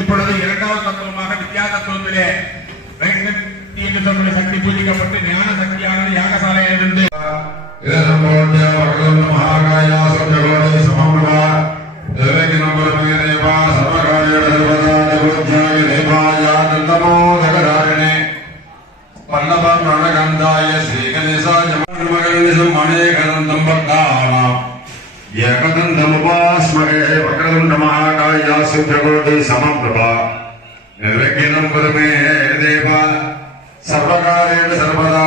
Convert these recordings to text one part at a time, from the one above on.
இப்பொழுது இரண்டாவது தத்துவமாக வித்யா தத்துவத்திலே சக்தி பூஜிக்கப்பட்டு ஞான சக்தியானது யாகசாலையிலிருந்து निर्विघ्नं कुरु मे देव सर्वकारेण सर्वदा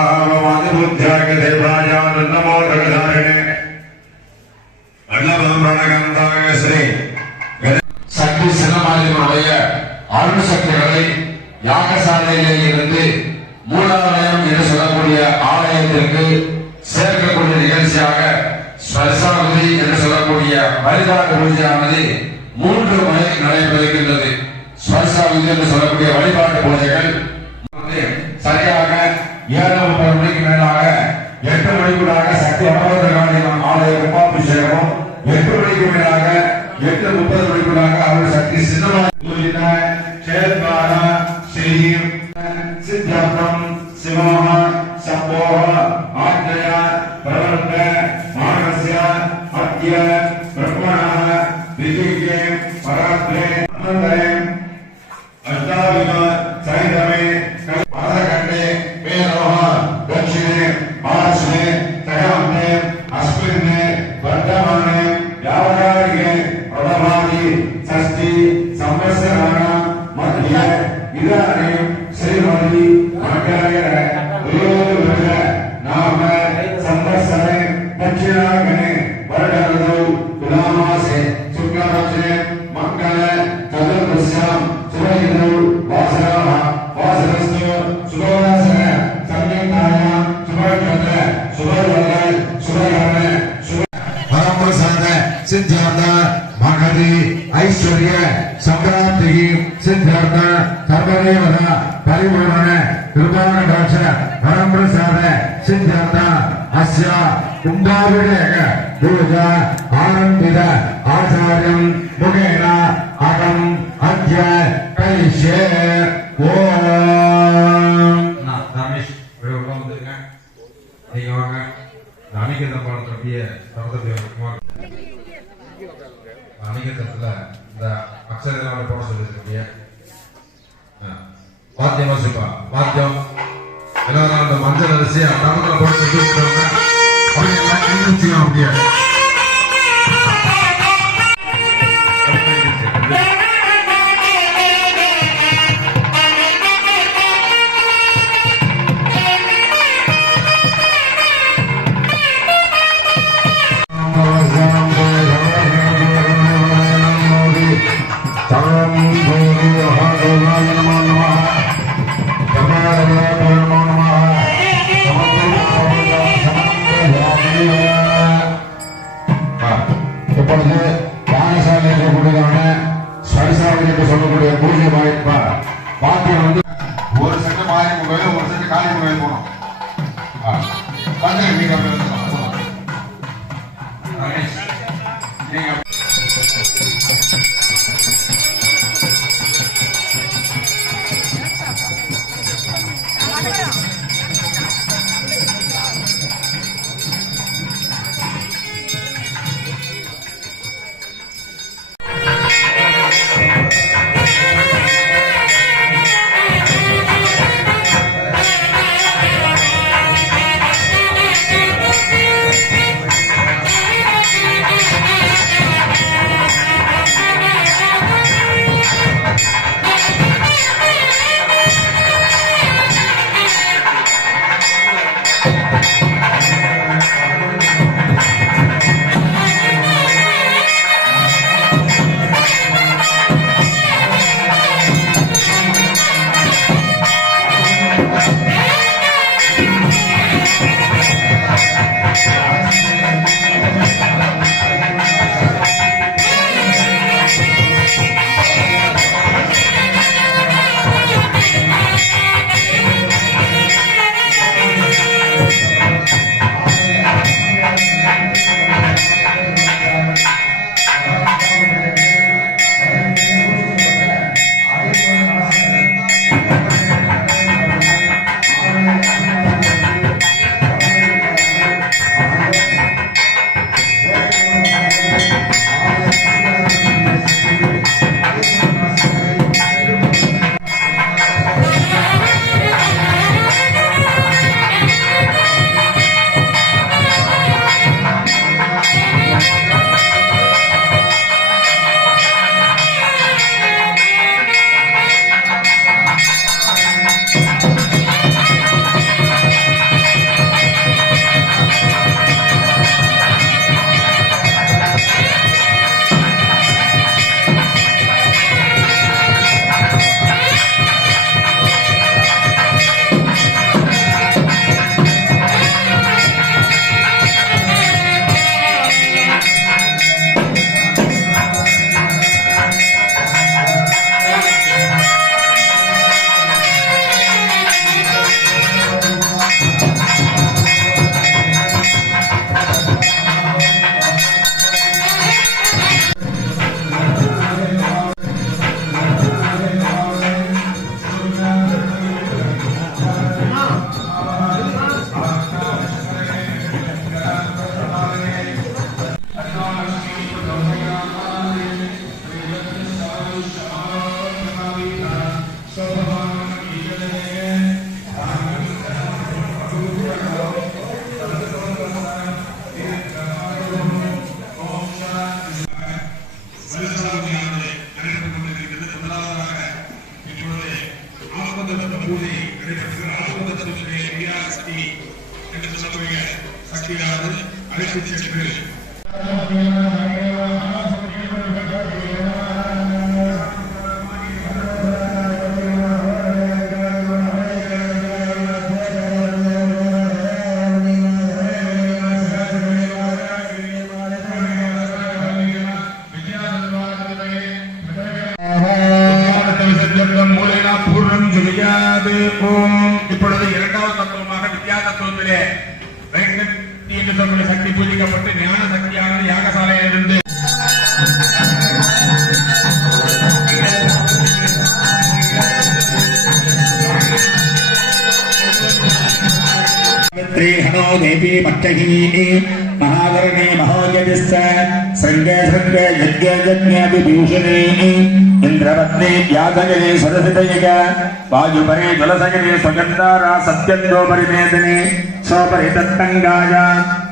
बुद्ध्याय देवाय नमो जगदारिणे वल्लभप्रणगन्धाय श्री சக்தி சின்னமாரியனுடைய அருள் சக்திகளை யாகசாலையிலே இருந்து மூலாலயம் என்று சொல்லக்கூடிய ஆலயத்திற்கு சேர்க்கக்கூடிய நிகழ்ச்சியாக ஸ்பர்சாவதி என்று சொல்லக்கூடிய வழிபாடு பூஜையானது 3 முறை நடைபெறுகின்றது. ஸ்பர்சாவதி என்று சொல்லக்கூடிய வழிபாட்டு பூஜைகள் சரியாக 7:30 மணிக்கு மேலாக 8 மணிக்குள்ளாக சக்தி அபராதகாரியம் ஆலய கும்பாபிஷேகமும் 8 மணிக்கு மேலாக 8:30 மணிக்குள்ளாக அவருடைய சக்தி சின்னமாக செயல்பாட செய்யும் சித்தாந்தம் சிவம சம்போக ஆத்மய பிரவர்த்த மானஸ்ய அத்ய பிரம்மண விதிகே பராத்ரே அனந்தரே அஷ்டாவித சைதமே பாதகண்டே வேரோஹ தட்சிணே ஆஸ்மே தயாந்தே அஸ்மின்னே வர்த்தமானே யாவகாரிகே பிரதமாதி சஷ்டி சம்வத்சராண மத்திய இதானே ஸ்ரீமதி மங்களகர உயோகர நாம சம்வத்சரே தட்சிணாகனே வருடரதோ துலாமாசே சுக்லபட்சே மங்கள சதுர்தஸ்யாம் சுபகிதோ வாசராம வாசரஸ்து சுபவாசன சம்யுக்தாயாம் சுபநட்சத்திர சுபவர்ண சுபகரண பரமசாத சித்தார்த்த மகதி ஐஸ்வர்ய சம்பிராப்தி சித்தார்த்த சர்வதேவத பரிபூரண கிருபாகடாட்ச பரமசாத சித்தார்த்த அஸ்ய கும்பாபிஷேக பூஜா ஆரம்பித ஆச்சாரியம் முகேன அகம் அத்ய கரிஷ்யே. ஓம் ரமேஷ் வந்துருங்க. நீங்க வாங்க. அணிகத பாடத்தினுடைய அணிகதத்துல இந்த அக்ஷரங்களை போட சொல்லிருக்கீங்க. வாத்தியம் வாசிப்பா வாத்தியம் எல்லாரும் அந்த மஞ்சள் அரிசி தரத்துல போட்டு அப்படியே சொல்லக்கூடிய பூஜை பாத்தியம் வந்து ஒரு செட்டு மாறி கோயில் ஒரு செட்டு காளி கோயில் போனோம். நீங்க சக்தியானது அழைத்துச் சென்று இப்பொழுது இரண்டாவது தத்துவமாக வித்யா தத்துவத்திலே என்று சொல்கிற சக்தி பூஜிக்கப்பட்டு ஞான சக்தியானது யாகசாலையிலிருந்து देवी पट्टहिनी महावरणे महोजतिस्स श्रृंगे श्रृंगे यज्ञे यज्ञे विभूषणे इंद्रपत्नी व्यासजने सरसितयग वायुपरे जलसजने स्वगन्धारा सत्यन्दो परिमेदिने सोपरि तत्तङ्गाय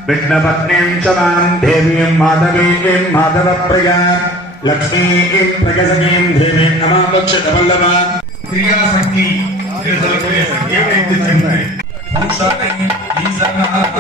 विष्णुपत्नीं च मां देवीं माधवीं माधवप्रिया लक्ष्मीं प्रकसनीं देवीं नमामक्षतवल्लभा क्रियाशक्ति என்று சொல்லக்கூடிய சக்தியை அழைத்துச் சென்று பூஷணை ஈசனாக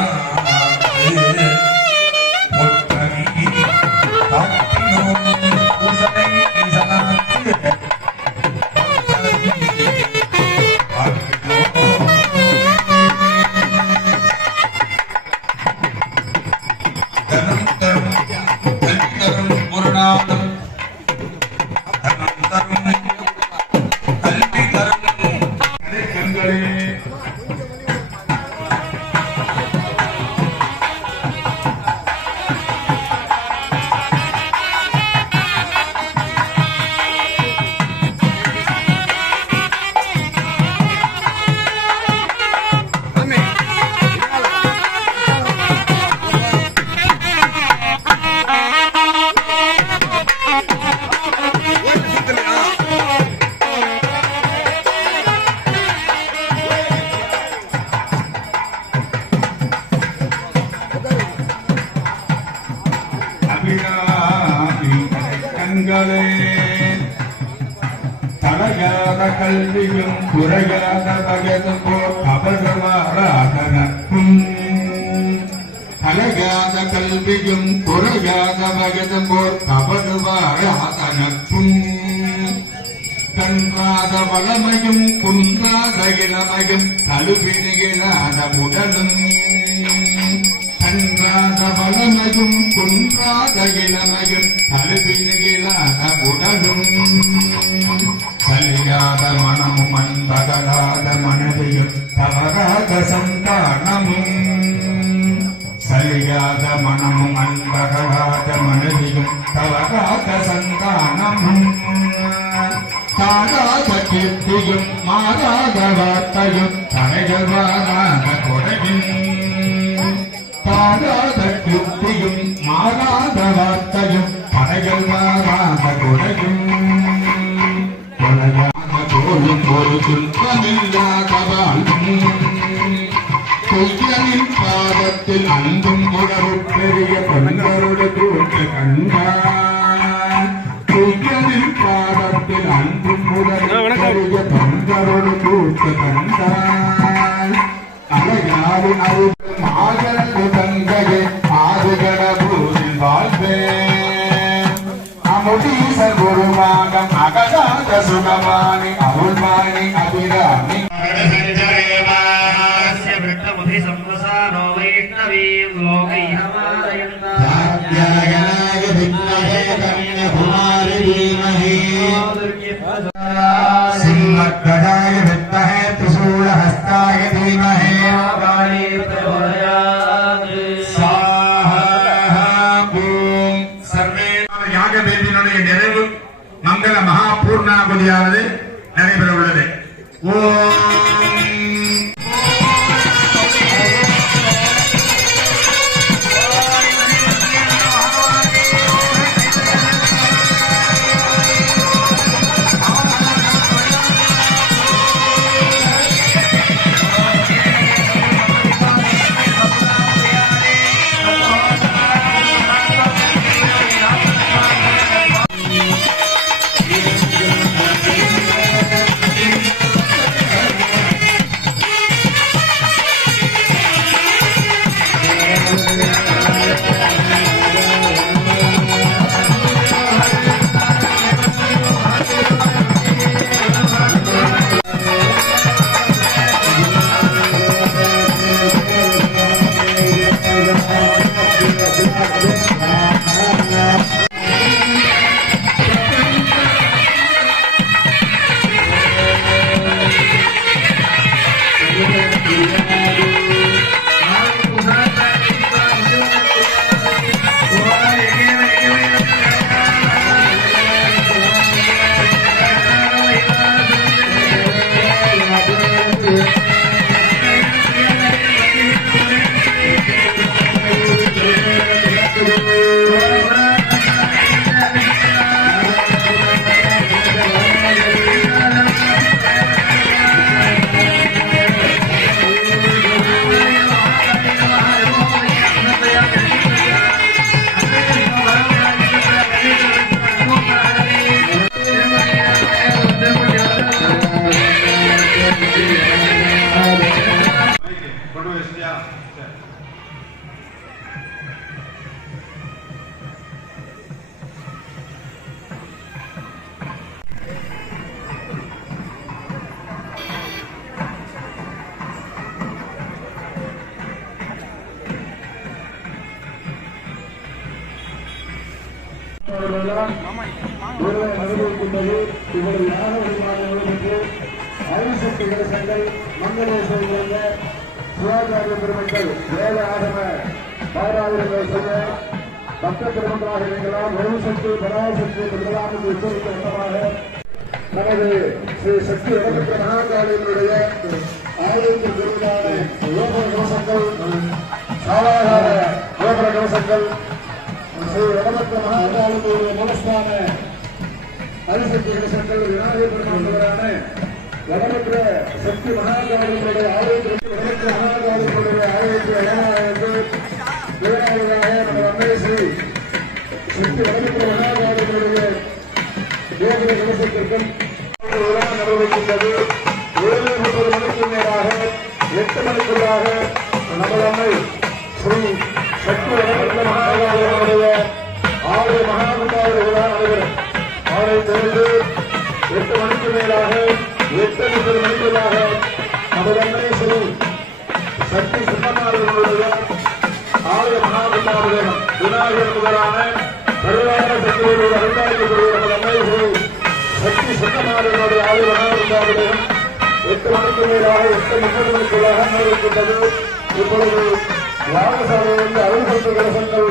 தலகாத கல்வியும் குறையாத வகதும் போர் அபகவாராதனக்கும் தலகாத கல்வியும் குறையாத வகதும் போர் அபகவாராதனக்கும் கன்றாத வளமையும் குன்றாத இளமையும் தழுவினிகளாத உடலும் கன்றாத வளமையும் குன்றாத இளமையும் தழுவினிகளாத உடலும் கலியாத மனமும் அன்பகலாத மனதையும் தவறாத சந்தானமும் சலியாத மனமும் அன்பகலாத மனதையும் தவறாத சந்தானமும் தாராத கீர்த்தியும் மாறாத வார்த்தையும் தடைகள் வாராத கொடையும் தாராத கீர்த்தியும் மாறாத வார்த்தையும் தடைகள் வாராத கொடையும் ஒரு துன்பமில்லாத வாழ்வும் கொய்யனின் பாதத்தில் அன்பும் உணவு பெரிய பெண்களோடு கூட்டு கண்டார் கொய்யனின் பாதத்தில் அன்பும் உணவு பெரிய பெண்களோடு கூட்டு கண்டார் அழகாறு அருள் மாகல் தங்கையே ஆறுகட பூரில் வாழ்வேன் அமுதீசர் குருவாகம் அகதாத சுகவாணி அருள்வாணி அபிராமி सिंहगजाय विद्महे त्रिशूलहस्ताय धीमहि யாகவேதியினுடைய நிறைவு மங்கள மகாபூர்ணாகுதியானது நடைபெற உள்ளது. அனுபவிக்கின்றது இவர்கள் யாக வழிபாடுகளும் என்று ஐசக்தி கலசங்கள் மங்களேஸ்வரி உள்ள சிவாச்சாரிய பெருமக்கள் வேத ஆகம பாராயணங்கள் செய்ய பக்த பெருமக்களாக இருக்கலாம் வருசக்தி பராசக்தி முதலாக உச்சரிக்க வந்தமாக நமது ஸ்ரீ சக்தி வடபெற்ற மகாகாளியினுடைய ஆலயத்தில் பெருமையான கோபுர கவசங்கள் சாதாரண கோபுர கவசங்கள் ஸ்ரீ வடபெற்ற மகாகாளியினுடைய மூலஸ்தான அரிசக்தி கலசங்கள் விநாயகர் பெருமானவரான வடபெற்ற சக்தி மகாகாளியினுடைய ஆலயத்திற்கு வடபெற்ற மகாகாளியினுடைய ஆலயத்தில் இடமானது விநாயகராக நமது அன்னை ஸ்ரீ சக்தி வடபெற்ற மகாகாளியினுடைய கோபுர கலசத்திற்கும் நிர்வகிக்கின்றது 7:30 மணிக்கு மேலாக 8 மணிக்குள்ளாக நமது அன்னை ஸ்ரீ சக்தி வடபெற்ற மகாகாளியினுடைய ஆலய மகாகுண்டாவது விழா நடைபெறும். ஆலய திறந்து 8 மணிக்கு மேலாக 8:30 மணிக்குள்ளாக நமது அன்னை ஸ்ரீ சக்தி சுப்பநாதனுடைய ஆலய மகாகுண்டாவது விநாயகர் முதலான கருவான சக்தியோடு அருந்தாளிக்கக்கூடிய நமது அன்னை ஸ்ரீ சக்தி சுப்பநாதனுடைய ஆலய மகாகுண்டாவது 8 மணிக்கு மேலாக 8:30 மணிக்குள்ளாக நடைபெறுகின்றது. இப்பொழுது யாகசாலையிலிருந்து அருள்சக்தி கலசங்கள்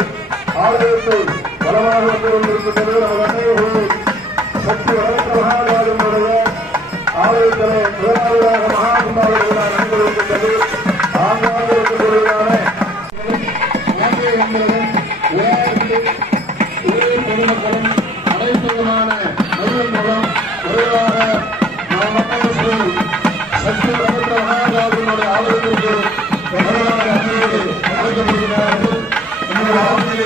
ஆலயத்தை பலமாக வந்து கொண்டிருக்கின்றது. நமது அன்னை சக்தி வடபெற்ற மகாகாளியினுடைய ஆலயத்திலே முதலாவதாக மகாகுண்டாவது விழா நடந்திருக்கின்றது. ஆங்காக இருக்கக்கூடியதான பொதுமக்களும் அனைத்து விதமான மனிதன் மூலம் விரைவாக நாம் மக்கள் ஸ்ரீ சக்தி வடபெற்ற மகாகாளியினுடைய ஆலயத்திற்கு முதலாக அன்னையை அழைக்கப்படுகிறார்கள். நம்முடைய ஆலயத்திலே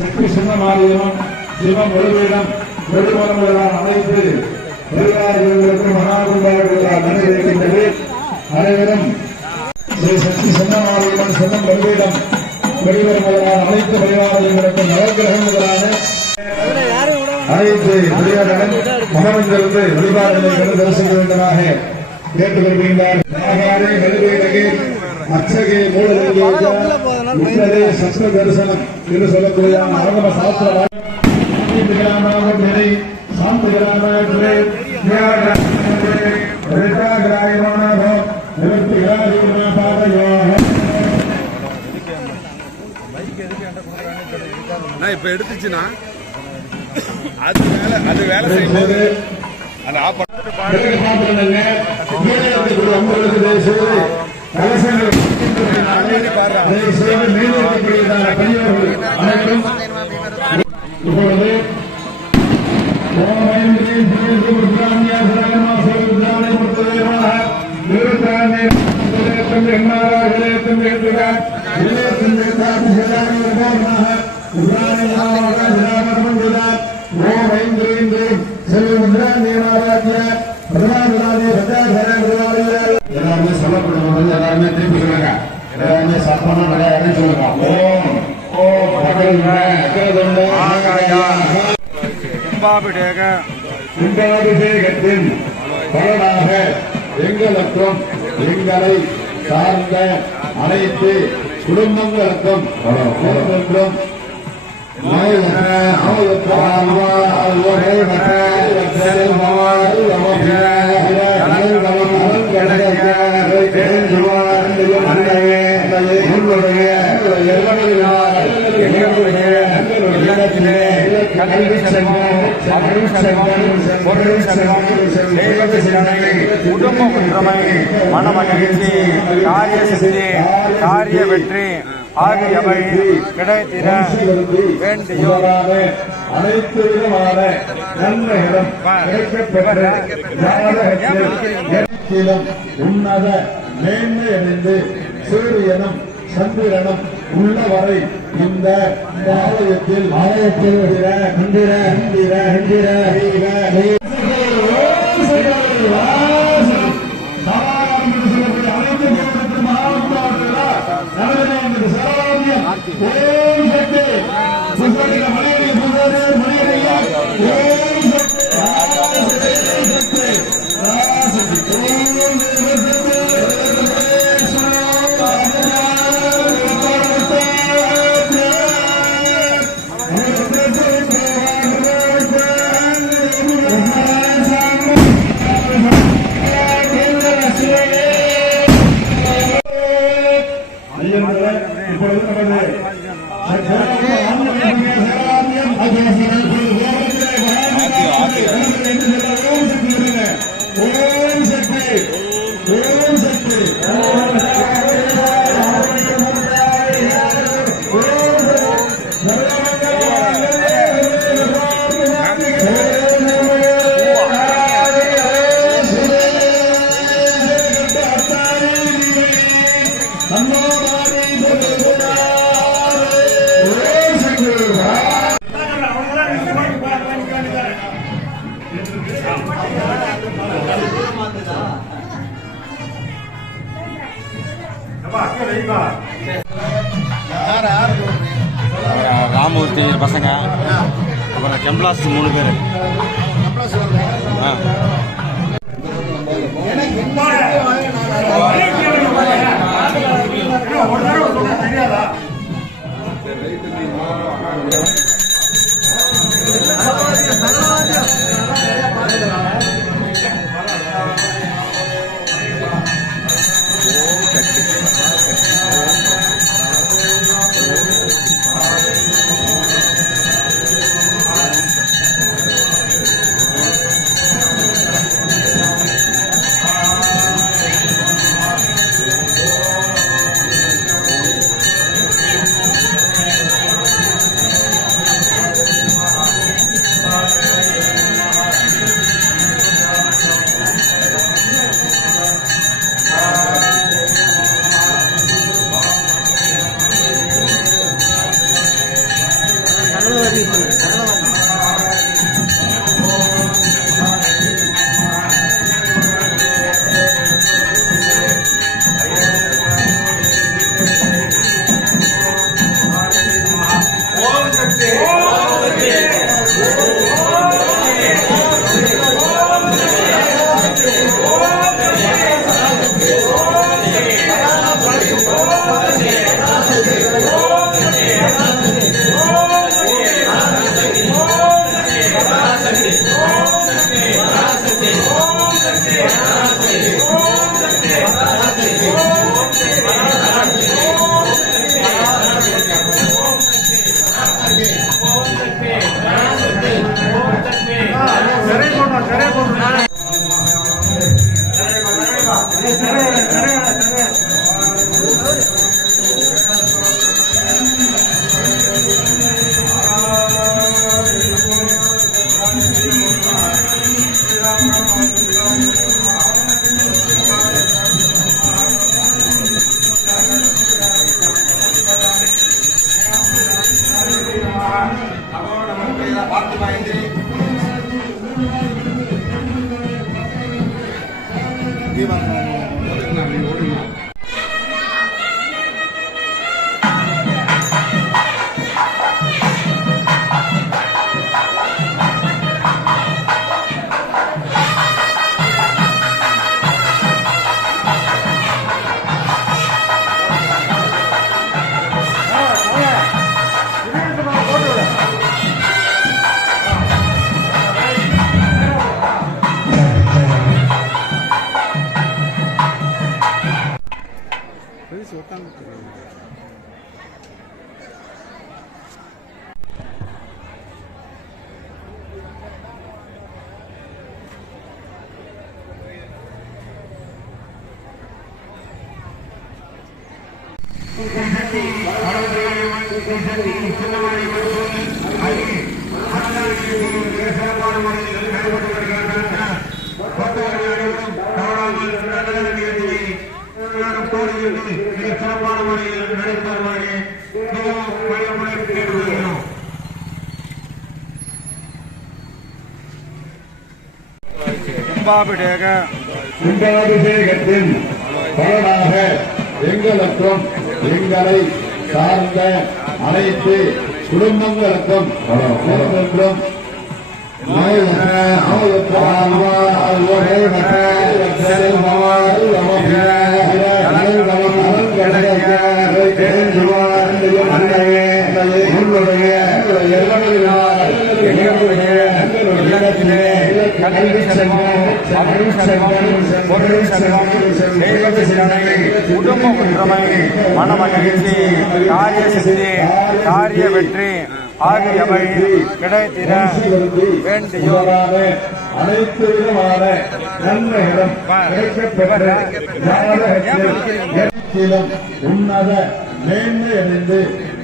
சக்தி சின்னமாரியம் சிவம் ஒளிவேடம் வெளிமரங்களெல்லாம் அனைத்து பெரியார்களுக்கும் மகாகுண்டார்கள் நடைபெறுகின்றது. அனைவரும் ஸ்ரீ சக்தி சின்னமாரியம் சிவம் ஒளிவேடம் வெளிமரங்களெல்லாம் அனைத்து பரிவாரங்களுக்கும் நவகிரகங்களான அனைத்து பெரியார்களும் மகனிலிருந்து வழிபாடுகளை தரிசிக்க வேண்டுமாக கேட்டுக் கொள்கின்றார். அச்சகே மூலதே சஸ்திர தரிசனம் என்று சொல்லக்கூடிய ஆகம சாஸ்திர இப்ப எடுத்துச்சுன்னா அது வேலை செய்யும்போது அந்த ஆப் எல்லாருமே சொல்லப்படுறது எல்லாருமே திருப்பி சொல்லுங்க. எல்லாருமே சத்தமா நிறைய சொல்லுங்க. ஓம் ஓம் கும்பாபிஷேகத்தின் பலனாக எங்களுக்கும் எங்களை சார்ந்த அனைத்து குடும்பங்களுக்கும் ஒவ்வொன்றும் குடும்ப ஒற்றுமை, மன மகிழ்ச்சி, காரிய சித்தி, காரிய வெற்றி ஆகியவை கிடைத்திட வேண்டியோர் அனைத்து விதமான நன்மைகளும் கிடைக்கப்பெற்ற ஜாதகத்தில் உன்னத மேன்மையடைந்து சூரியனும் சந்திரனும் உள்ளவரை இந்த ஆலயத்தில் ராமூர்த்தி பசங்க அப்புறம் கெம்ப்ளாஸ் 3 பேர் சக்தி சின்னமாரி சிறப்பான முறையில் செயல்பட்டு வருகிறார்கள். தவறாமல் நல்ல நிகழ்ச்சியை கோருகிறது. மிக சிறப்பான முறையில் நடைபெறுமாறு மிகவும் பணியுடன் கேட்டுக்கொள்கிறோம். கும்பாபிஷேகத்தின் பலனாக எங்களுக்கும் எங்களை சார்ந்த அனைத்து குடும்பங்களுக்கும் குடும்ப ஒற்றுமை, மனமகிழ்ச்சி, காரிய சித்தி, காரிய வெற்றி ஆகியவை கிடைத்திட வேண்டியும் அனைத்து விதமான நன்மைகளும் உன்னத மேன்மையடைந்து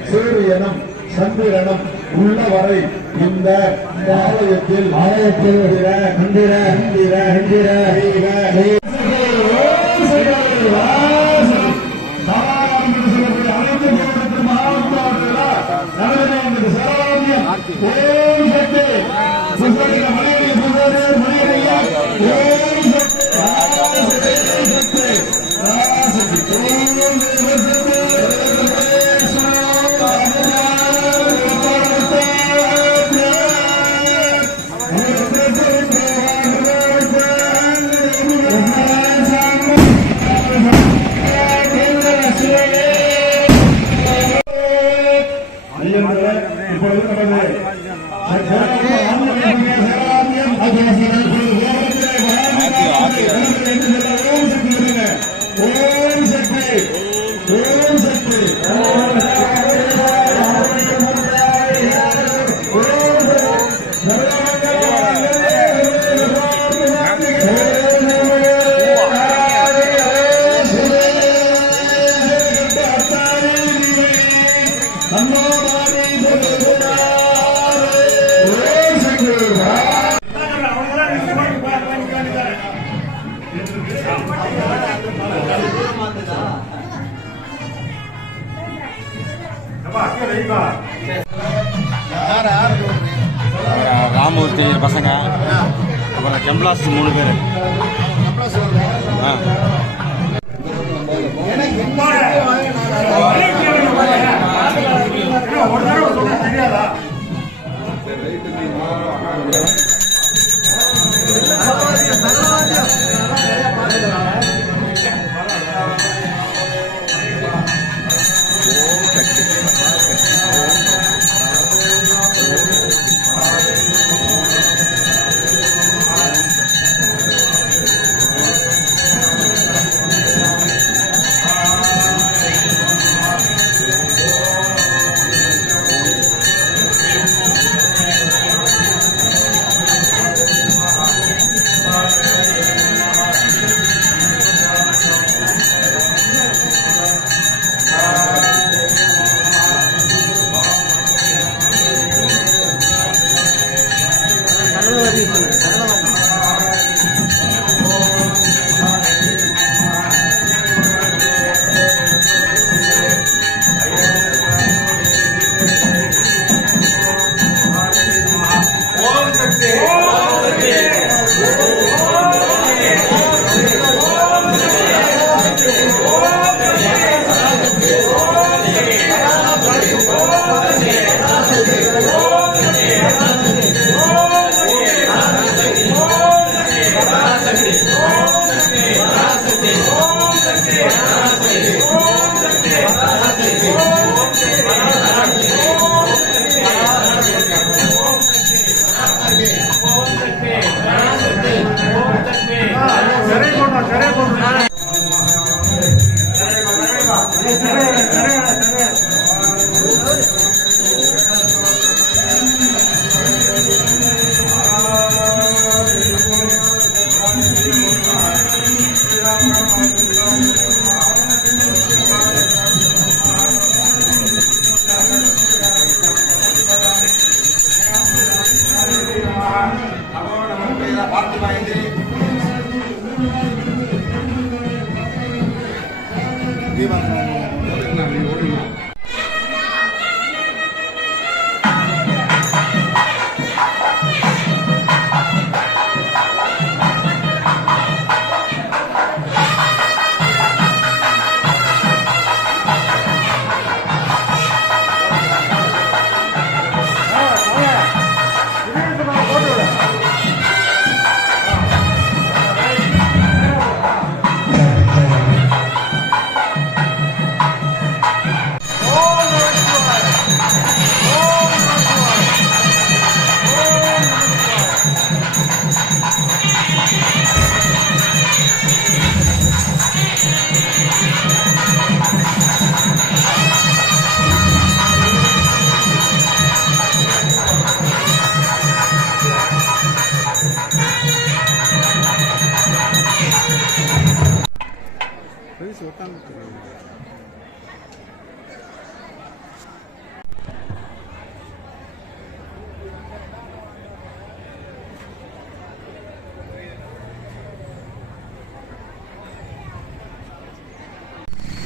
சூரியனும் சந்திரனும் உள்ளவரை இந்த ஆலயத்தில் ராமூர்த்தி பசங்க, அப்புறம் டெம்ப்ளாஸ் 3 பேர்.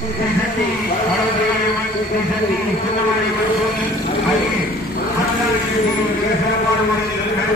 சக்தி கடவுளியம்மன் சக்தி சின்னமாரியம்மன் கோவில் அருகே அன்னதான நிகழ்ச்சிகள் சிறப்பான முறையில்